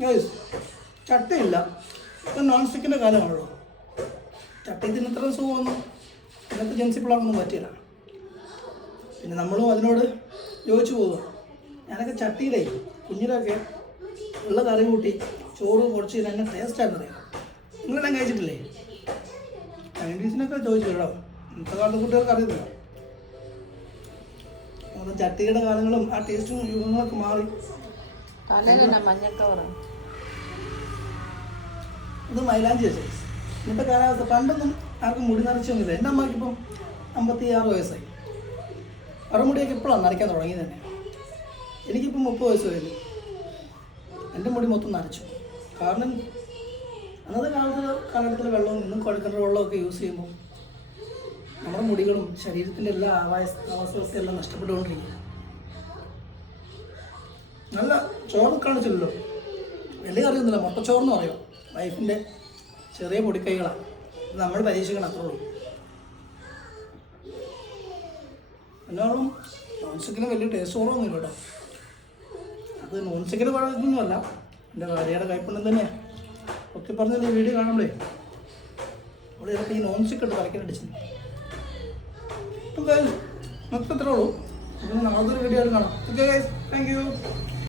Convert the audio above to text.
Guys ചട്ടയില്ല. ഇപ്പം non സ്റ്റിക്കിൻ്റെ കാലമാണല്ലോ. ചട്ടയിൽ തന്നെ ഇത്ര സുഖമൊന്നും ഇന്നത്തെ ജെൻസി പിള്ളേർക്കൊന്നും പറ്റില്ല. പിന്നെ നമ്മളും അതിനോട് യോജിച്ചു പോവുക. ഞാനൊക്കെ ചട്ടിയിലേ കുഞ്ഞിലൊക്കെ ഉള്ള കറി കൂട്ടി ചോറ് കുറച്ച് തന്നെ ടേസ്റ്റായിരുന്നറിയാം. നിങ്ങളെല്ലാം കഴിച്ചിട്ടില്ലേ? ചൈനീസിനൊക്കെ ചോദിച്ചു കേട്ടോ. ഇന്നത്തെ കാലത്ത് കുട്ടികൾക്ക് അറിയത്തില്ല. നമ്മുടെ ചട്ടിയുടെ കാലങ്ങളും ആ ടേസ്റ്റും യുഗങ്ങളൊക്കെ മാറി. ഇത് മൈലാഞ്ചി വെച്ചേ. ഇന്നത്തെ കാലാവസ്ഥ പണ്ടൊന്നും ആർക്കും മുടി നരച്ചൊന്നുമില്ല. എൻ്റെ അമ്മയ്ക്കിപ്പം 56 വയസ്സായി. അറുമുടിയൊക്കെ ഇപ്പോഴാണ് നരയ്ക്കാൻ തുടങ്ങിയത് തന്നെ. എനിക്കിപ്പം 30 വയസ്സ് കഴിഞ്ഞു. എൻ്റെ മുടി മൊത്തം നരച്ചു. കാരണം അന്നത്തെ കാലഘട്ടത്തിലെ വെള്ളവും ഇന്നും കുഴൽക്കിണർ വെള്ളമൊക്കെ യൂസ് ചെയ്യുമ്പോൾ നമ്മുടെ മുടികളും ശരീരത്തിൻ്റെ എല്ലാ ആവാസവ്യവസ്ഥയെല്ലാം നഷ്ടപ്പെട്ടുകൊണ്ടിരിക്കുക. നല്ല ചോറ് കാണിച്ചില്ലല്ലോ. വലിയ കറിയൊന്നുമില്ല, മുട്ടച്ചോറെന്ന് പറയും. വൈഫിൻ്റെ ചെറിയ പൊടിക്കൈകളാണ്. നമ്മൾ പരീക്ഷിക്കണം, അത്രേ ഉള്ളൂ. എന്നാലും നോൺ സ്റ്റിക്കിന് വലിയ ടേസ്റ്റ് കുറവൊന്നുമില്ല കേട്ടോ. അത് നോൺ സ്റ്റിക്കിന് കുഴപ്പമൊന്നുമല്ല, എൻ്റെ ഭാര്യയുടെ കൈപ്പുണ്യം തന്നെയാണ്. ഒക്കെ പറഞ്ഞല്ലേ വീഡിയോ കാണുമ്പോഴേ അവിടെ ചിലപ്പോൾ ഈ നോൺ സ്റ്റിക്ക് ഇട്ട് കളിക്കാനടിച്ചു. അപ്പം മൊത്തം ഇത്രേ ഉള്ളൂ. പിന്നെ നമ്മളതൊരു വീഡിയോ ആയിട്ട് കാണാം. Okay guys, thank you.